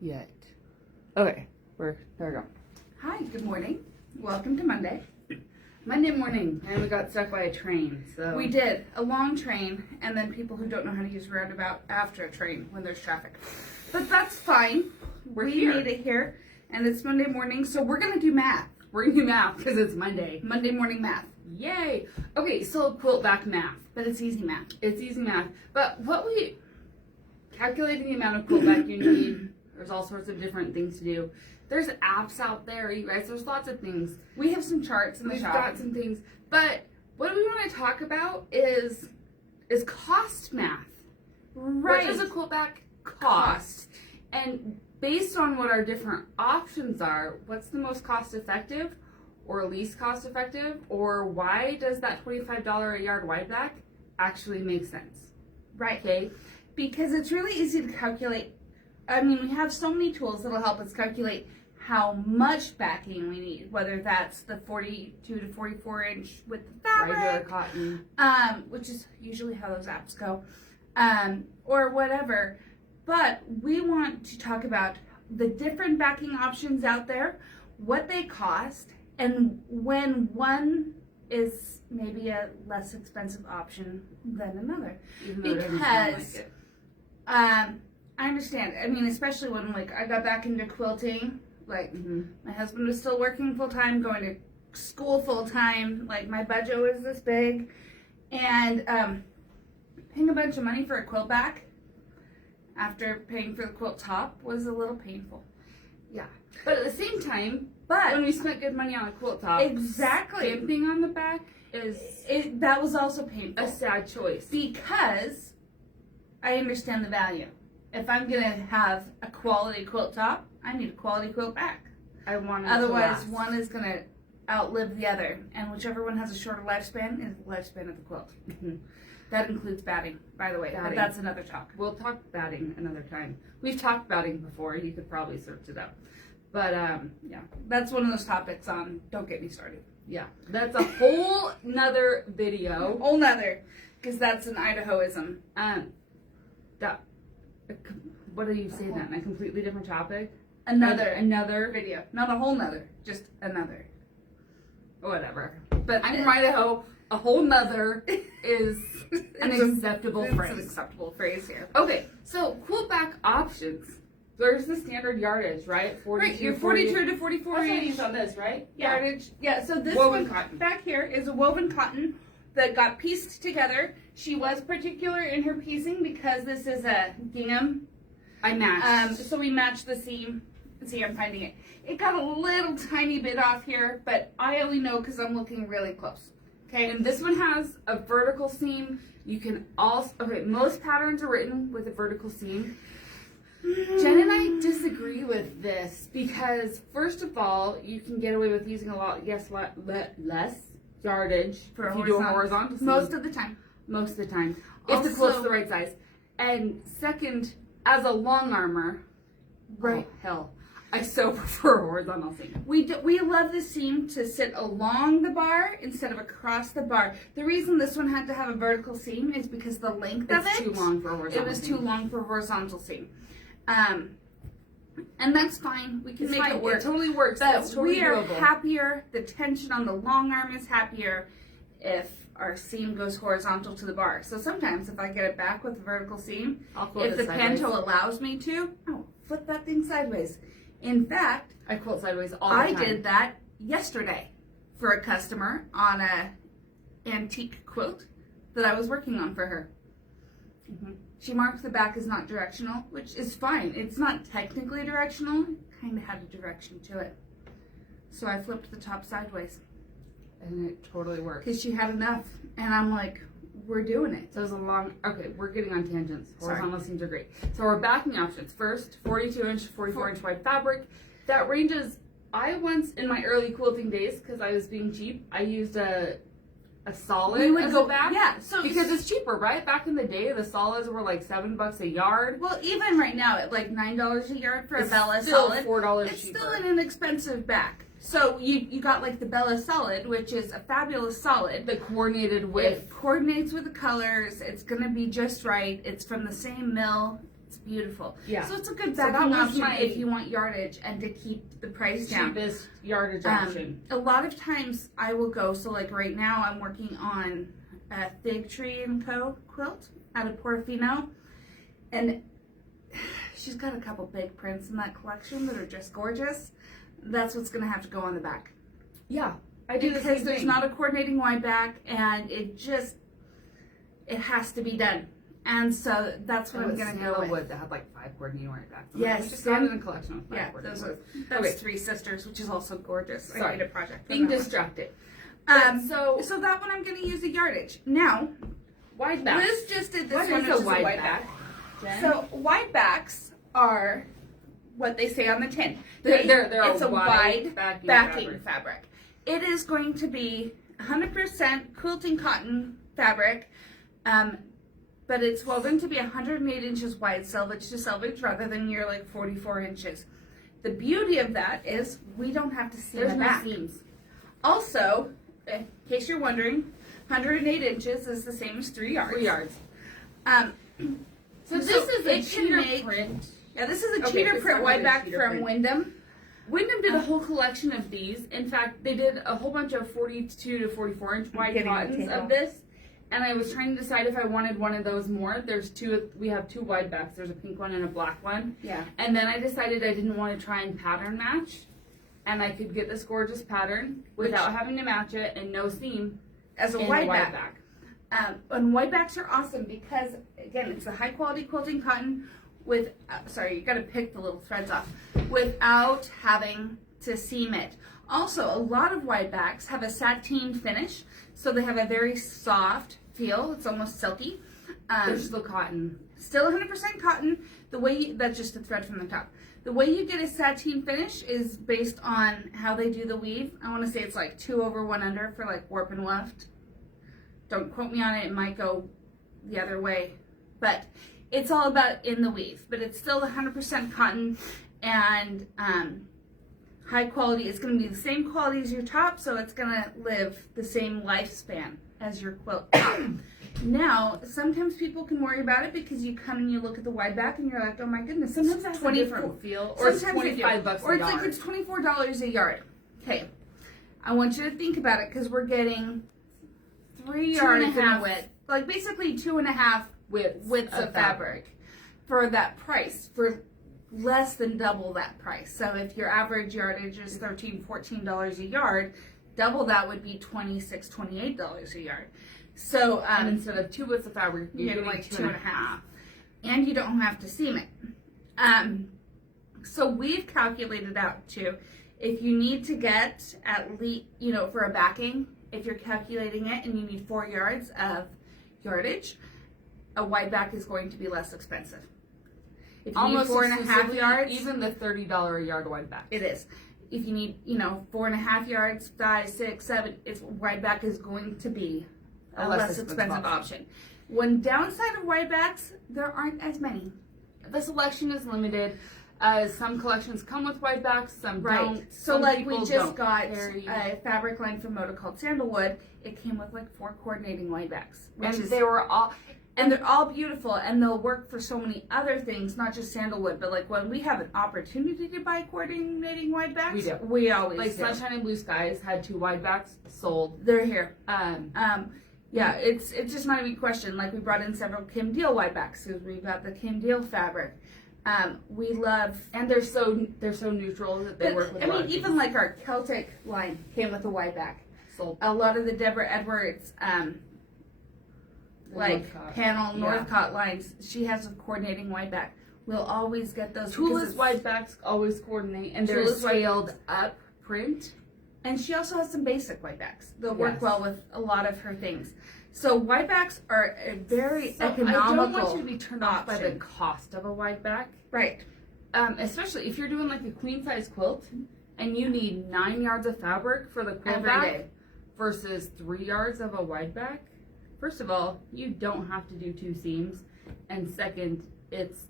Yet. Okay, there we go. Hi, good morning. Welcome to Monday. Monday morning, and we got stuck by a train, so. We did a long train, and then people who don't know how to use roundabout after a train when there's traffic. But that's fine. We're We here. made it here, and it's Monday morning, so we're gonna do math. We're gonna do math because it's Monday. Monday morning math. Yay! Okay, so quilt back math. But it's easy math. It's easy math. But calculating the amount of quilt back you need, there's all sorts of different things to do. There's apps out there, you guys. There's lots of things. We have some charts in the We've shop. got some things. But what we want to talk about is cost math. Right. What does a quilt back cost? And based on what our different options are, what's the most cost effective or least cost effective? Or why does that $25 a yard wide back actually make sense? Right. Okay? Because it's really easy to calculate. I mean, we have so many tools that'll help us calculate how much backing we need, whether that's the 42 to 44 inch with the Regular fabric, cotton. which is usually how those apps go, or whatever. But we want to talk about the different backing options out there, what they cost, and when one is maybe a less expensive option than another. Even though it doesn't sound Because like it. I understand. I mean, especially when I got back into quilting, my husband was still working full time, going to school full time. Like my budget was this big, and paying a bunch of money for a quilt back after paying for the quilt top was a little painful. Yeah. But at the same time, But when we spent good money on a quilt top, exactly, stamping on the back is that was also painful a sad choice. because I understand the value. If I'm gonna have a quality quilt top, I need a quality quilt back. I want it Otherwise, to last. one is going to outlive the other. And whichever one has a shorter lifespan is the lifespan of the quilt. Mhm. That includes batting, by the way. But Batting. that's another talk. We'll talk batting another time. We've talked batting before. You could probably search it up. But Yeah, that's one of those topics on Don't Get Me Started. yeah, that's a whole nother video. Whole nother, because that's an Idahoism. That what do you say then? A completely different topic. Another video. Not a whole nother, just another. Whatever. But I'm from Idaho. A whole nother is an acceptable It's phrase. an acceptable phrase here. Okay, so quilt back options. There's the standard yardage, right? 42, Right, your 42 to 44 That's what I inch used on this, right? yardage. Yeah, so this Woven one cotton. back here is a woven cotton that got pieced together. She was particular in her piecing because this is a gingham. I matched. So we matched the seam. See, I'm finding it. It got a little tiny bit off here, but I only know because I'm looking really close. Okay. And this one has a vertical seam. You can also, most patterns are written with a vertical seam. Jen and I disagree with this because, first of all, you can get away with using less yardage For if you do a horizontal seam. Most of the time. Most of the time. If the quilt's the right size. And second, as a long armor, Right. oh, hell, I so prefer a horizontal seam. We love the seam to sit along the bar instead of across the bar. The reason this one had to have a vertical seam is because the length of It's it. too long for a horizontal It was seam. too long for a horizontal seam. And that's fine. We can It's make fine. it work. It totally works. But That's totally we are doable. happier. The tension on the long arm is happier if our seam goes horizontal to the bar. So sometimes if I get it back with a vertical seam, I'll quilt if it the sideways. panto allows me to, I'll flip that thing sideways. In fact, I quilt sideways all the I time. did that yesterday for a customer on a antique quilt that I was working on for her. She marked the back as not directional, which is fine. It's not technically directional. It kind of had a direction to it. So I flipped the top sideways And it totally works. because she had enough. And I'm like, we're doing it. So it was a long, okay, we're getting on tangents. Sorry. Horizontal seams are great. So our backing options. First, 42 inch, 44 inch wide fabric. That ranges, I once, in my early quilting days, because I was being cheap, I used a solid We would as go a back. yeah. So Because it's cheaper, right? Back in the day, the solids were like $7 a yard. well, even right now at like $9 a yard for a It's Bella still solid, $4 it's cheaper. still an inexpensive back. So you got like the Bella solid, which is a fabulous solid. The coordinated with It coordinates with the colors. It's gonna be just right. It's from the same mill. It's beautiful. Yeah. So it's a good So that backing was option my if you want yardage and to keep the price down. cheapest yardage option. A lot of times I will go, so like right now I'm working on a Fig Tree & Co. quilt out of Portofino, and she's got a couple big prints in that collection that are just gorgeous. That's what's going to have to go on the back. Yeah, I do the Because same there's thing. not a coordinating wide back, and it has to be done. And so that's what I'm going to go with. Wood that had like 5 coordinating wide backs. Yes, We just got it in a collection with 5 Yeah, coordinating those woods. are Okay. Three Sisters, which is also gorgeous. I Sorry. made a project. Being on that one. distracted. So that one I'm going to use a yardage. Now, Wide back. Liz just did this What one, is which a is wide a wide back? back. Jen? So wide backs are what they say on the tin. They're It's a wide backing fabric. fabric. It is going to be 100% quilting cotton fabric, but it's woven to be 108 inches wide, selvage to selvage, rather than your like 44 inches. The beauty of that is we don't have to seam There's it no back. seams. Also, in case you're wondering, 108 inches is the same as 3 yards. 3 yards. So this is a it can cheater make- print. Yeah, this is a Okay, cheater it's print not wide really a back cheater from print. Wyndham. Wyndham did a whole collection of these. In fact, they did a whole bunch of 42 to 44 inch wide getting the cottons tape of off. this. And I was trying to decide if I wanted one of those more. We have 2 wide backs. There's a pink one and a black one. Yeah. And then I decided I didn't want to try and pattern match. And I could get this gorgeous pattern without having to match it and no seam As a in wide the wide back. back. And wide backs are awesome because, again, it's a high quality quilting cotton with, sorry, you got to pick the little threads off, without having to seam it. Also, a lot of wide backs have a sateen finish, so they have a very soft feel. It's almost silky. They're still cotton. Still 100% cotton. That's just a thread from the top. The way you get a sateen finish is based on how they do the weave. I want to say it's like 2 over 1 under for like warp and weft. Don't quote me on it. It might go the other way, but it's all about in the weave. But it's still 100% cotton and high quality. It's going to be the same quality as your top, so it's going to live the same lifespan as your quilt top. Now, sometimes people can worry about it because you come and you look at the wide back and you're like, oh my goodness, Sometimes it's it has a different feel. Or it's Sometimes they do. $25 Or a it's like yard. it's $24 a yard. Okay, I want you to think about it because we're getting 3 2 and a yards in half a width, like basically 2.5 widths of fabric for that price, for less than double that price. So if your average yardage is $13, $14 a yard, double that would be $26, $28 a yard. So And instead of 2 widths of fabric, you're getting getting like 2.5. and you don't have to seam it. So we've calculated out too, if you need to get at least, for a backing, if you're calculating it and you need 4 yards of yardage, a wide back is going to be less expensive. If you Almost need 4.5 exclusively, yards, even the $30 a yard wide back. it is. If you need, 4.5 yards, 5, 6, 7, it's wide back is going to be a less expensive option. One downside of wide backs, there aren't as many. The selection is limited. Some collections come with wide backs, some don't. So Some like we people just don't got carry- a fabric line from Moda called Sandalwood. It came with like 4 coordinating wide backs, and they were all. and they're all beautiful and they'll work for so many other things, not just Sandalwood, but like when we have an opportunity to buy coordinating wide backs, We do. we always Like do. Sunshine and Blue Skies had 2 wide backs sold. They're here. Yeah, It's just not even a question. Like we brought in several Kim Deal wide backs because we've got the Kim Deal fabric. We love, and they're so neutral that they work with. I mean, even like our Celtic line came with a wide back. sold. A lot of the Deborah Edwards, Northcott. panel Yeah. Northcott lines, she has a coordinating wide back. We'll always get those. because Tula's it's- wide backs always coordinate, and they're Tula's wide- scaled up print. And she also has some basic wide backs. They'll work Yes. well with a lot of her things. So wide backs are a very So economical I don't want you to be turned off by the option. cost of a wide back. Right. Especially if you're doing like a queen size quilt and you need 9 yards of fabric for the quilt Every back day. versus 3 yards of a wide back. First of all, you don't have to do 2 seams, and second, it's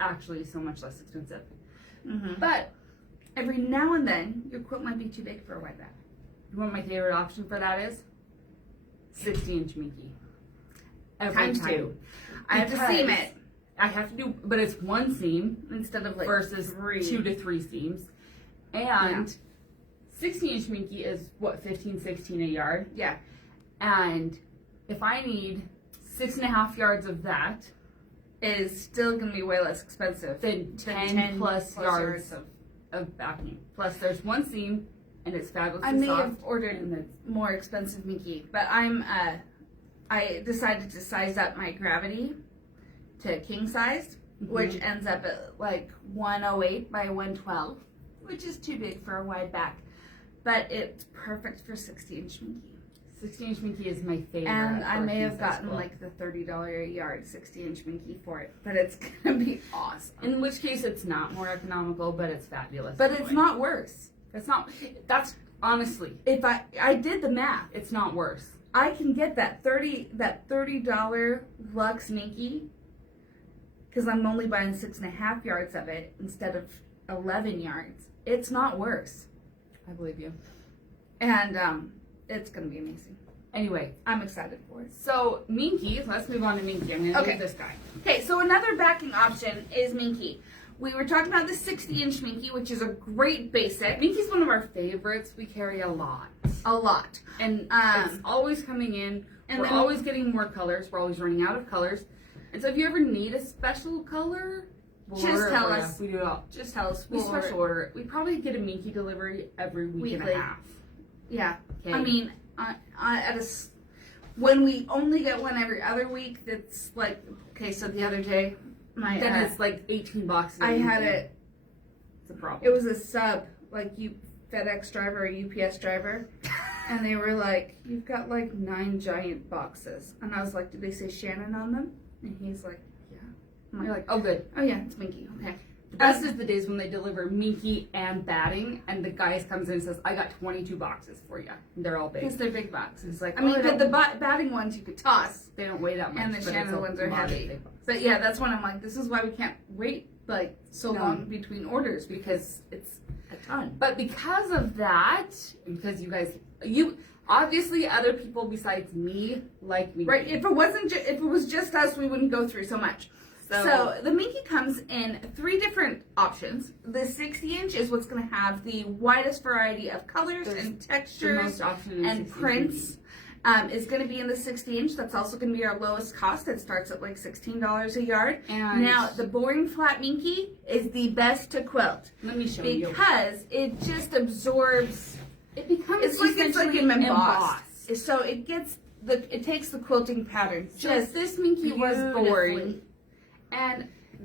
actually so much less expensive. Mm-hmm. But Every now and then, your quilt might be too big for a wide back. you know what my favorite option for that is? 60-inch Minky. Every Times time. 2. I have to Because seam it. I have to do, but it's one seam instead of like versus 3. 2 to 3 seams. And 16-inch minky is what, 15, 16 a yard? Yeah. And if I need 6.5 yards of that, is still going to be way less expensive than 10 plus yards of backing. Plus there's one seam, and it's fabulous. I may have ordered more expensive minky, but I decided to size up my gravity to king size, which ends up at like 108 by 112, which is too big for a wide back, but it's perfect for 60-inch minky. 16-inch minky is my favorite. And I may have gotten like the $30 a yard 60-inch minky for it, but it's gonna be awesome. In which case, it's not more economical, but it's fabulous. But it's not worse. It's not. That's honestly, If I did the math, it's not worse. I can get that $30 Lux minky because I'm only buying 6.5 yards of it instead of 11 yards. It's not worse, I believe you. and it's gonna be amazing. Anyway, I'm excited for it. so minky. Let's move on to minky. I'm gonna Okay. do this guy. Okay, so another backing option is minky. We were talking about the 60-inch minky, which is a great basic. Minky's one of our favorites. We carry a lot. A lot. And it's always coming in. And We're then- always getting more colors. We're always running out of colors. And so if you ever need a special color, we'll Just order it tell for us. you. We do it all. Just tell us. We We'll order special order it. We probably get a minky delivery every week and Weekly. a half. Yeah. Okay. I mean, when we only get one every other week, that's like, okay, so the other day, then it's like 18 boxes. I had it. It's a problem. It was a sub, like FedEx driver or UPS driver, and they were like, "You've got like 9 giant boxes," and I was like, "Did they say Shannon on them?" And he's like, "Yeah." I'm You're like, like, oh, good. "Oh yeah, it's Minky." Okay. The best is the days when they deliver minky and batting, and the guy comes in and says, I got 22 boxes for you. And they're all big. Because they're big boxes. It's like, I mean, oh, the batting ones you could toss, they don't weigh that much. and the but Shannon it's a ones are lot of heavy. big boxes. But yeah, that's when I'm like, this is why we can't wait like so No. long between orders because it's a ton. But because of that, because you guys, obviously other people besides me like me. Right? If it was just us, we wouldn't go through so much. So the Minky comes in 3 different options. The 60-inch is what's going to have the widest variety of colors and the textures most option and prints. Is going to be in the 60-inch. That's also going to be our lowest cost. It starts at like $16 a yard. And now the boring flat Minky is the best to quilt let me show you. because it just absorbs. It becomes It's like essentially embossed. So it takes the quilting pattern. So if this minky was boring, beautifully.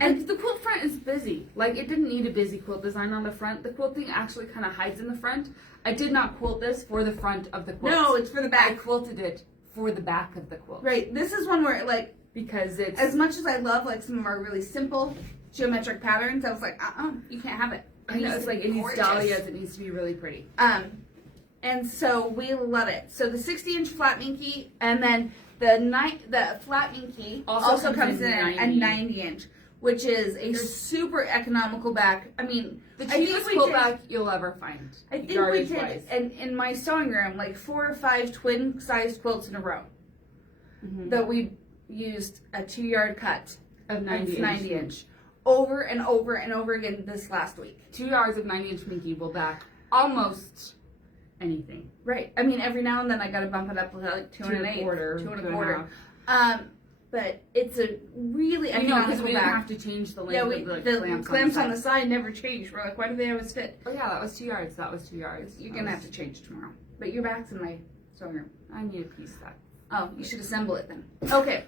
and the quilt front is busy. Like, it didn't need a busy quilt design on the front. The quilting actually kind of hides in the front. I did not quilt this for the front of the quilt. No, it's for the I back. quilted it for the back of the quilt. Right. This is one where like Because it's as much as I love like some of our really simple geometric patterns, I was like, you can't have it. I know, it's like it needs gorgeous. dahlias. It needs to be really pretty. And so we love it. So the 60-inch flat Minky, and then the flat Minky also comes in a 90-inch, which is a super economical back. I mean, The I think cheapest we quilt did- back you'll ever find. I think we yardage-wise. did in my sewing room like 4 or 5 twin-sized quilts in a row that we used a 2-yard cut Of 90 inch over and over and over again this last week. 2 yards of 90-inch minky will back almost anything. Right. I mean, every now and then I got to bump it up to like 2 and an eighth, 2 and a quarter. But it's a really You know, because economical we didn't back. have to change the length Yeah, of the clamps on the side never changed. We're like, why do they always fit? Oh yeah, that was 2 yards. That was 2 yards. You're gonna have to change tomorrow. But your back's in my sewing room. I need a piece of that. Oh, you should assemble it then. Okay.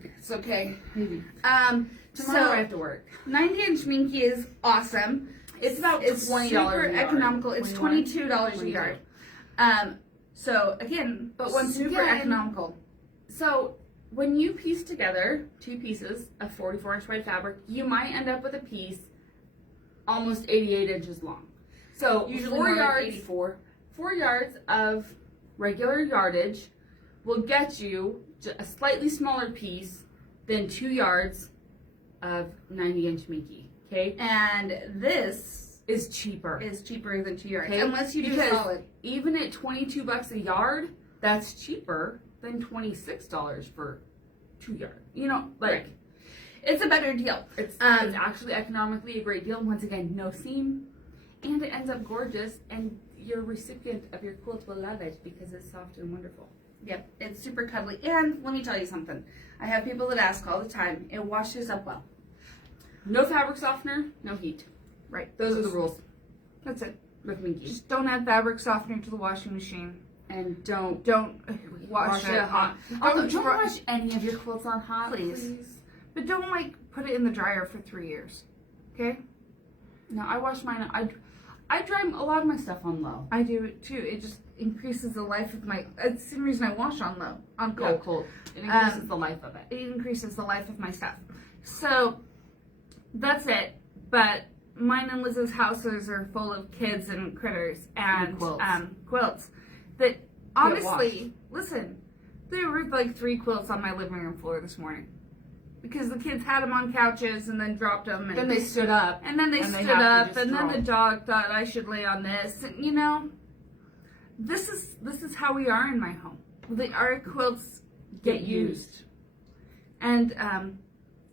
It's okay. Maybe. So I have to work. 90-inch Minky is awesome. It's about It's $20 super a yard. economical. It's $22 a yard. So again, But once super again- economical. So when you piece together 2 pieces of 44-inch wide fabric, you might end up with a piece almost 88 inches long. So Usually 4 more like yards, 84. 4 yards of regular yardage will get you a slightly smaller piece than 2 yards of 90-inch minky. Okay, And this is cheaper. is cheaper than 2 yards. Okay, Unless you do because solid. even at $22 a yard, that's cheaper than $26 for 2 yards. You know, like, Right. It's a better deal. It's actually economically a great deal. Once again, no seam, and it ends up gorgeous, and your recipient of your quilt will love it because it's soft and wonderful. Yep, it's super cuddly. And let me tell you something. I have people that ask all the time. It washes up well. No fabric softener, no heat. Right. Those are the rules That's it. with Minky. Just don't add fabric softener to the washing machine. And don't Wash it hot. Don't wash any of your quilts on hot, Please. But don't like put it in the dryer for 3 years. Okay? No, I wash mine. I dry a lot of my stuff on low. I do it too. It just increases the life of my. It's the same reason I wash on low, on cold. Yeah, cold. It increases the life of it. It increases the life of my stuff. So that's it. But mine and Liz's houses are full of kids and critters and quilts. That honestly, listen, there were like 3 quilts on my living room floor this morning. Because the kids had them on couches and then dropped them. And then they stood up. And then they stood up. And then the dog thought I should lay on this. And, you know, this is how we are in my home. Our quilts get used. And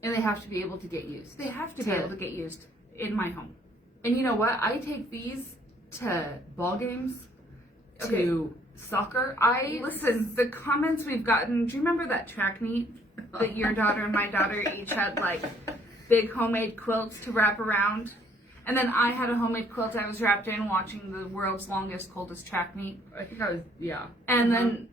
they have to be able to get used. They have to be able to get used in my home. And you know what? I take these to ball games, to soccer. Listen, the comments we've gotten. Do you remember that track meet that your daughter and my daughter each had like big homemade quilts to wrap around? And then I had a homemade quilt I was wrapped in watching the world's longest, coldest track meet. I think I was, yeah. And then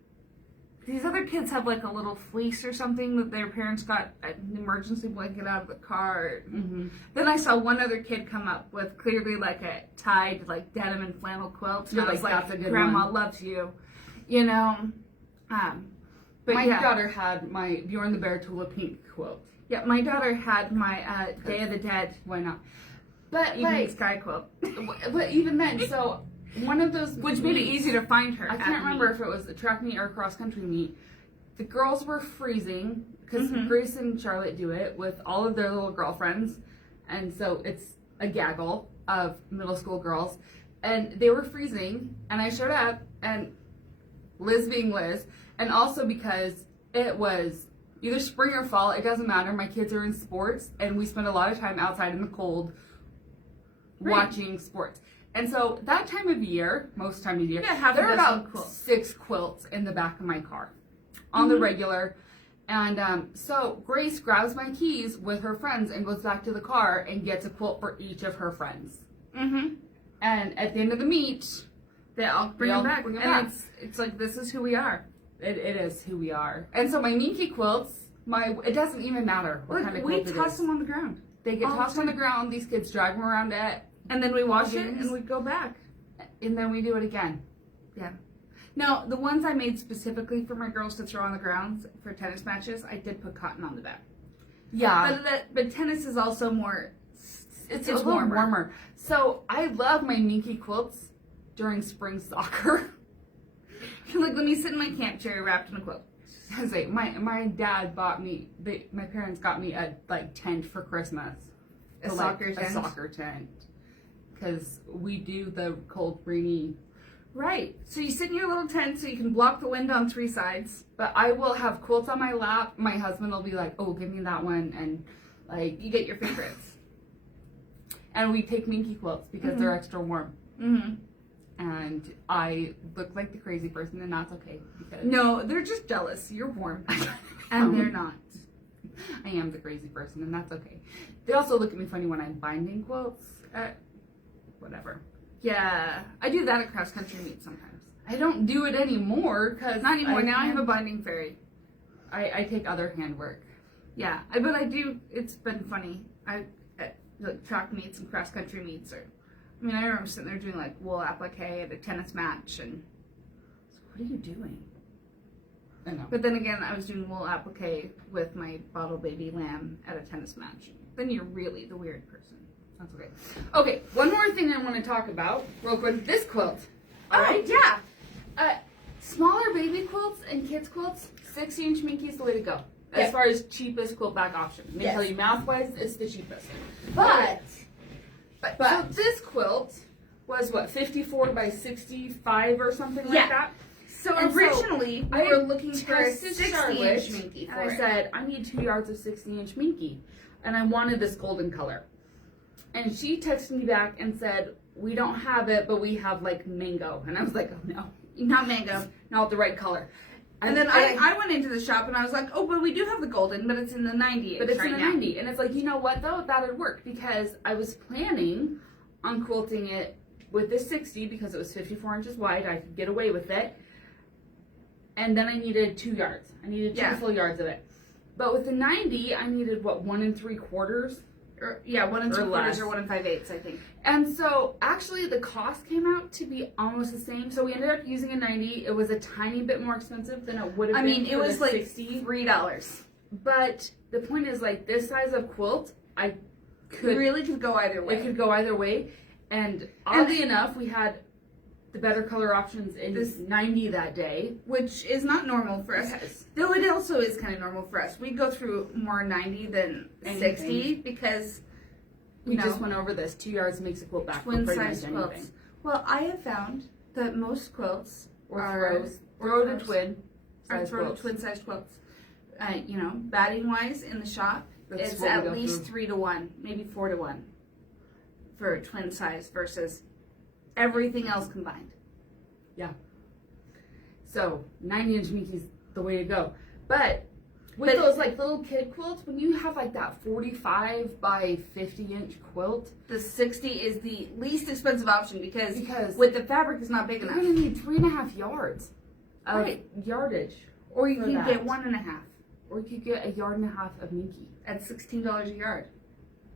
these other kids have like a little fleece or something that their parents got an emergency blanket out of the car. Mm-hmm. Then I saw one other kid come up with clearly like a tied like denim and flannel quilt. And You're I was like, that's a good Grandma one. loves you, you know. But my yeah. daughter had my Bjorn the Bear Tulip Pink quilt. Yeah, my daughter had my Day of the Dead. Why not? But Evening Sky quilt. but even then, so one of those Which made it easy to find her. I can't remember if it was a track meet or a cross country meet. The girls were freezing because Grace and Charlotte do it with all of their little girlfriends, and so it's a gaggle of middle school girls, and they were freezing, and I showed up, and Liz being Liz, and also because it was either spring or fall, it doesn't matter. My kids are in sports, and we spend a lot of time outside in the cold watching sports. And so that time of year, most time of year, there are about 6 quilts in the back of my car on the regular. And so Grace grabs my keys with her friends and goes back to the car and gets a quilt for each of her friends. And at the end of the meet, they all bring them back. And it's like, this is who we are. It is who we are. And so my Minky quilts, it doesn't even matter what kind of quilt it is. We toss them on the ground. They get tossed on the ground. These kids drag them around it. And then we wash it and we go back. And then we do it again. Yeah. No, the ones I made specifically for my girls to throw on the ground for tennis matches, I did put cotton on the back. Yeah. But tennis is also more... It's a little warmer. So I love my Minky quilts during spring soccer. You're like, let me sit in my camp chair wrapped in a quilt. I was like, my dad bought me, my parents got me a tent for Christmas. A soccer tent? A soccer tent. Because we do the cold, rainy. Right. So you sit in your little tent so you can block the wind on 3 sides. But I will have quilts on my lap. My husband will be like, oh, give me that one. And like, you get your favorites. And we take Minky quilts because they're extra warm. And I look like the crazy person, and that's okay. Because no, they're just jealous. You're warm. And they're not. I am the crazy person, and that's okay. They also look at me funny when I'm binding quilts. Whatever. Yeah. I do that at cross-country meets sometimes. I don't do it anymore, because... Not anymore. Now I have a binding fairy. I take other handwork. Yeah. But I do... It's been funny. Like track meets and cross-country meets are... I mean, I remember sitting there doing like wool applique at a tennis match, and so what are you doing? I know. But then again, I was doing wool applique with my bottle baby lamb at a tennis match. Then you're really the weird person. That's okay. Okay, one more thing I want to talk about real quick. This quilt. Alright, yeah. Smaller baby quilts and kids quilts, 60-inch Minky is the way to go. As far as cheapest quilt back option. Let me tell you, math-wise, it's the cheapest. But so this quilt was what, 54 by 65 or something like that? So originally, we were looking for a 60-inch Minky and I said, I need 2 yards of 60-inch Minky. and I wanted this golden color. And she texted me back and said, we don't have it, but we have like mango. And I was like, oh no, Not mango. not the right color. And then I went into the shop and I was like, oh, but we do have the golden, but it's in the 90. But it's in the 90. And it's like, you know what though? That would work because I was planning on quilting it with the 60 because it was 54 inches wide. I could get away with it. And then I needed 2 yards. I needed 2 full yards of it. But with the 90, I needed what, 1 3/4? 1 2/4 or 1 5/8, I think. And so actually the cost came out to be almost the same. So we ended up using a 90. It was a tiny bit more expensive than it would have been. It was like 60. $3. But the point is, like, this size of quilt, I could really could go either way. It could go either way. And oddly enough, we had the better color options in this 90 that day, which is not normal for us. Yes. Though it also is kind of normal for us. We go through more 90 than 60 because we just went over this. 2 yards makes a quilt back. Twin size quilts. Anything. Well, I have found that most quilts are throw to twin size quilts. Batting wise in the shop, it's at least 3 to 1, maybe 4 to 1 for twin size versus everything else combined. Yeah. So 90-inch Mickey's the way to go. But with those like little kid quilts, when you have like that 45 by 50-inch quilt, the 60 is the least expensive option because with the fabric is not big enough. You're gonna need 3.5 yards of yardage, or you can get 1.5, or you could get 1.5 yards of Mickey at $16 a yard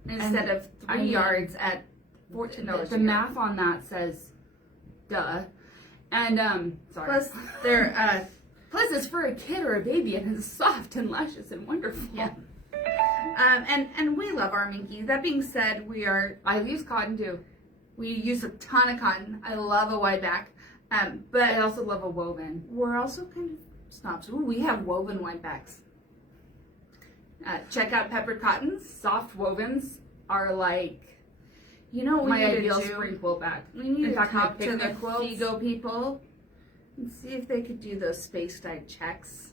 instead of 3 yards at $14. The math on that says, duh. And sorry. Plus, they're plus it's for a kid or a baby, and it's soft and luscious and wonderful. Yeah. And we love our Minky. That being said, I use cotton too. We use a ton of cotton. I love a wide back. But I also love a woven. We're also kind of snobs. Ooh, we have woven wide backs. Check out Peppered Cottons. Soft wovens are like, my ideal spring quilt bag. We need to talk to the Figo people and see if they could do those space-dyed checks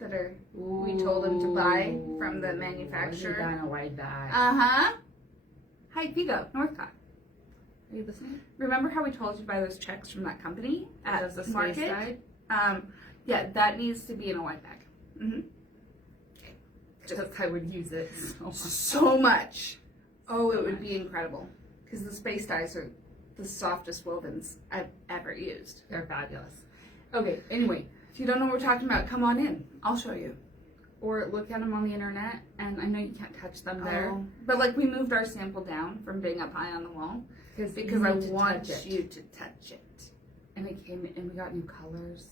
that we told them to buy from the manufacturer. On a wide bag. Hi, Figo, Northcott. Are you listening? Remember how we told you to buy those checks from that company at the market? Yeah, that needs to be in a wide bag. Mm-hmm. Just I would use it so much. Oh, it would be incredible. Because the space dyes are the softest wovens I've ever used. They're fabulous. Okay, anyway. If you don't know what we're talking about, come on in. I'll show you. Or look at them on the internet, and I know you can't touch them there. But like we moved our sample down from being up high on the wall because I want you to touch it. And it came, and we got new colors.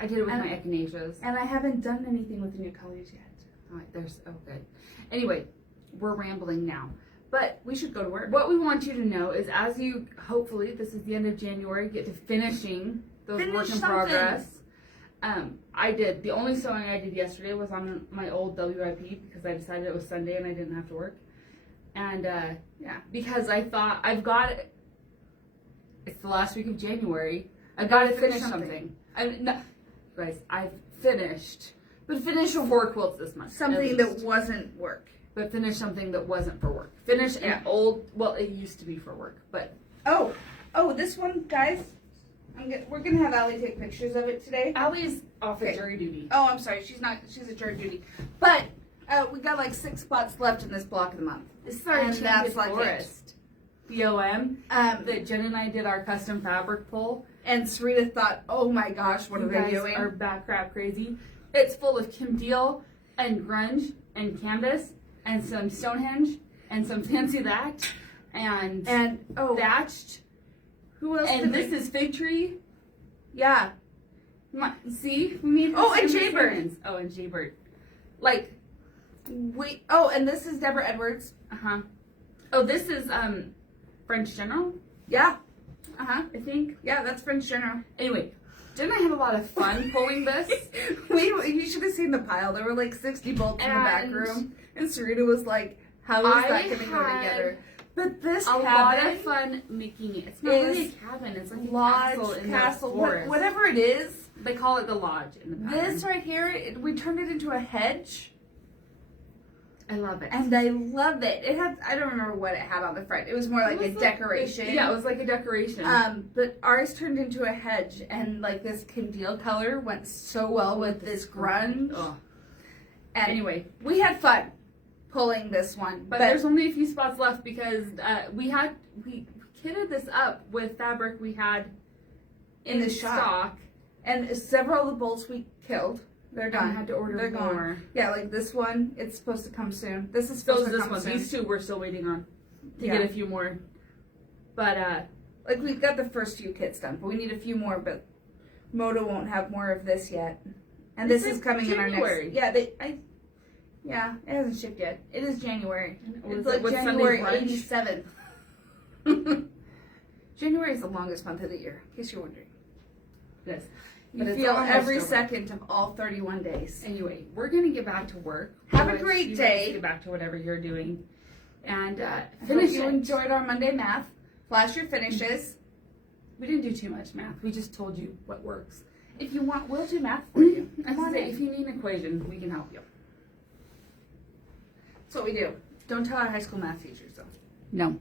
I did it with my echinacеas. And I haven't done anything with the new colors yet. Oh, they're so good. Anyway, we're rambling now. But we should go to work. What we want you to know is as you, hopefully, this is the end of January, get to finishing those work in progress. I did. The only sewing I did yesterday was on my old WIP because I decided it was Sunday and I didn't have to work. And, because I thought, it's the last week of January. I've got to finish something. I've finished. But finish 4 quilts this month. Something that wasn't work. But finish something that wasn't for work. Finish an old, well, it used to be for work, but. Oh, this one, guys. We're going to have Allie take pictures of it today. Allie's off at jury duty. Oh, I'm sorry. She's at jury duty. But we got like 6 spots left in this block of the month. This is our Enchanted Forest. BOM. That Jen and I did our custom fabric pull. And Sarita thought, oh my gosh, what are they doing? Our back crap crazy. It's full of Kim Deal and grunge and canvas and some Stonehenge and some fancy that and thatched. Who else? And this is Fig Tree. Yeah. See? We made and Jaybird. Oh, and Jaybird. And this is Deborah Edwards. Uh-huh. Oh, this is French General? Yeah. Uh-huh. I think. Yeah, that's French General. Anyway, Jen and I had a lot of fun pulling this. You should have seen the pile. There were like 60 bolts in the back room. And Sarita was like, how is that going to go together? But this cabin, a lot of fun making it. It's not really a cabin. It's like a castle in the forest. Whatever it is. They call it the lodge in the pattern. This right here, we turned it into a hedge. I love it. And I love it. It had, I don't remember what it had on the front. It was more like a decoration. Yeah, it was like a decoration. But ours turned into a hedge, and like this Kim Deal color went so well with this grunge. Oh. And Anyway, we had fun pulling this one. but there's only a few spots left because we kitted this up with fabric we had in the stock. And several of the bolts we killed. They're done. I had to order They're more. gone. Yeah, like this one, it's supposed to come soon. This is supposed to come soon. These two we're still waiting on to get a few more. But like we got the first few kits done, but we need a few more. But Moto won't have more of this yet, and this is coming January. in our next. Yeah, it hasn't shipped yet. It is January. It's like with January Sunday brunch? 87th. January is the longest month of the year, in case you're wondering. yes. You feel every second of all 31 days. Anyway, we're gonna get back to work. Have a great You day. guys get back to whatever you're doing, and Finish. finish You it. enjoyed our Monday math. Flash your finishes. We didn't do too much math. We just told you what works. If you want, we'll do math for you. Come on in. If you need an equation, we can help you. That's what we do. Don't tell our high school math teachers though. No.